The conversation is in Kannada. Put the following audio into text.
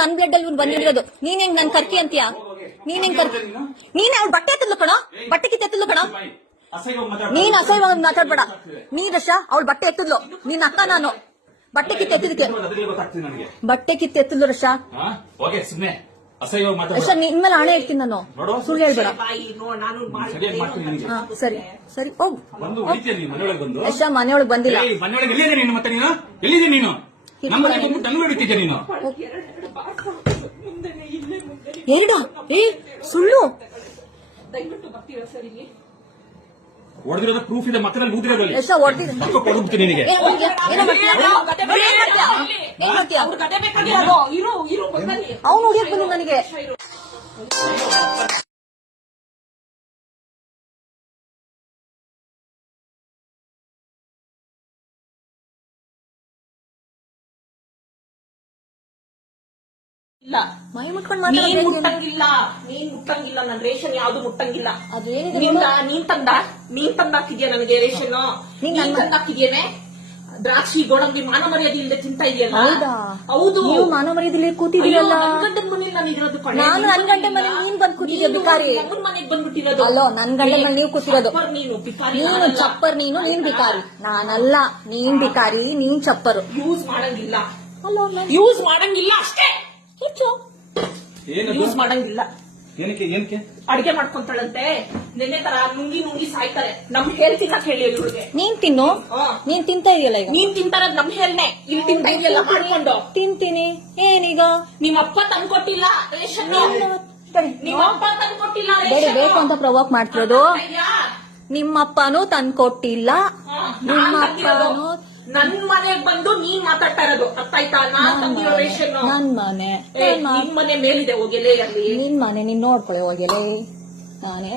ನನ್ ಬ್ಲಡ್ ಅಲ್ಲಿ ಇವ್ನು ಬಂದಿರೋದು. ನೀನ್ ಹೆಂಗ್ ನನ್ ಕರ್ಕಿ ಅಂತೀಯಾ? ನೀನ್ ಹೆಂಗ್ ಕರ್ಕಿ? ನೀನ್ ಅವ್ಳ ಬಟ್ಟೆ ಎತ್ತಲು ಕಣ, ಬಟ್ಟೆ ಕಿತ್ತ ಎತ್ತಲು ಕಣ. ನೀನ್ ಅಸಹ್ಯವಾಗಿ ಮಾತಾಡ್ಬೇಡ. ನೀನ್ ರಶ ಅವ್ಳ ಬಟ್ಟೆ ಎತ್ತದ್ಲು, ನಿನ್ ಅಕ್ಕ ನಾನು. ಬಟ್ಟೆ ಕಿತ್ತ ಎತ್ತಿದಕ್ಕೆ ಬಟ್ಟೆ ಕಿತ್ತ ಎತ್ತಲು ರಶ. ರಶ ನಿನ್ ಮೇಲೆ ಹಣೆ ಇಡ್ತೀನಿ ನಾನು, ಸುಳ್ಳು ಹೇಳ್ಬೇಡ. ಸರಿ ಸರಿ ಹೋಗ್. ರಶ ಮನೆಯೊಳಗೆ ಬಂದಿಲ್ಲ. ಎರಡು ಸುಳ್ಳು ಹೊಡೆದಿರೋದು ಪ್ರೂಫ್ ಇದೆ, ಮತ್ತೆ ಊದಿರೋದ್ರಲ್ಲಿ ನಿನಗೆ ಅವನು ಹೊಡಿಯಕ್ ಬಂದು ನನಗೆ. ಇಲ್ಲ ಮೈ ಮುಟ್ಕೊಂಡ್ ಮುಟ್ಟಂಗಿಲ್ಲ, ನೀನ್ ಮುಟ್ಟಂಗಿಲ್ಲ. ನನ್ ರೇಷನ್ ಯಾವ್ದು ಮುಟ್ಟಂಗಿಲ್ಲ. ನೀನ್ ತಂದಾಕಿದ್ಯಾ ನನಗೆ ರೇಷನ್? ನೀನ್ ತಂದಾಕಿದ್ಯೇನೆ ದ್ರಾಕ್ಷಿ ಗೋಡಂಬಿ ಮಾನ ಮರ್ಯಾದೆ ಇಲ್ಲದೆ ತಿಂತಾ ಇದೆಯಲ್ಲ. ಹೌದು, ನೀವು ಮಾನ ಮರ್ಯಾದೆ ಕೂತಿದ್ದೀರಲ್ಲ. ನಾನು ನನ್ ಗಂಟೆ ಮನೆ ನೀನ್ ಬಂದ್ ಕೂತಿದ್ಯಾ ಬಿಕಾರಿ. ಮನೆಗ್ ಬಂದ್ಬಿಟ್ಟಿರೋದು. ಅಲ್ಲೋ ನನ್ ಗಂಟೆ ಮನೆ ನೀವು ಕೂತಿರೋದು. ನೀನು ಚಪ್ಪರ್, ನೀನು ಬಿಕಾರಿ. ನಾನಲ್ಲ, ನೀನ್ ಬಿಕಾರಿ, ನೀನ್ ಚಪ್ಪರು. ಯೂಸ್ ಮಾಡಂಗಿಲ್ಲ, ಯೂಸ್ ಮಾಡಂಗಿಲ್ಲ ಅಷ್ಟೇ. ಯೂಸ್ ಮಾಡಂಗಿಲ್ಲ. ಏನಕ್ಕೆ ಅಡಿಗೆ ಮಾಡ್ಕೊಂತಾಳಂತೆ. ನೆನ್ನೆ ತರ ನುಂಗಿ ಸಾಯ್ತಾರೆ. ನಮ್ ಹೇಲ್ ತಿನ್ನಕ್ ಹೇಳಿ ಇವ್ರಿಗೆ. ನೀನ್ ತಿನ್ನು, ನೀನ್ ತಿಂತಾ ಇದೆಯಲ್ಲ ಈಗ. ನೀನ್ ತಿಂತಾರದ್ ನಮ್ ಹೇಲ್ನೆ. ಇಲ್ಲಿ ತಿಂತಾ ಇದೆಯಲ್ಲ ಮಾಡ್ಕೊಂಡು. ತಿಂತೀನಿ. ಏನೀಗ ನಿಮ್ಮಪ್ಪ ತಂದ್ಕೊಟ್ಟಿಲ್ಲ ರೇಷನ್. ನಿಮ್ಮಪ್ಪ ತಂದ್ಕೊಟ್ಟಿಲ್ಲ ಬೇಡ, ಬೇಕು ಅಂತ ಪ್ರವೋಕ್ ಮಾಡ್ತಿರೋದು. ನಿಮ್ಮಪ್ಪನೂ ತಂದ್ಕೊಟ್ಟಿಲ್ಲ. ನಿಮ್ಮಪ್ಪನೂ ನನ್ ಮನೆಗ್ ಬಂದು ನೀನ್ ಮಾತಾಡ್ತಾ ಇರೋದು ಅರ್ಥ ಆಯ್ತಾ? ನಾನ್ ತಂದಿರೋ ರೇಷನ್ ನನ್ ಮನೆ, ನಿನ್ ಮನೆ ಮೇಲಿದೆ ಹೋಗಿಲೆ ಅಲ್ಲಿ. ನಿನ್ ಮನೆ ನೀನ್ ನೋಡ್ಕೊಳ್ಳೆ ಹೋಗಿಲೆ. ನಾನೇ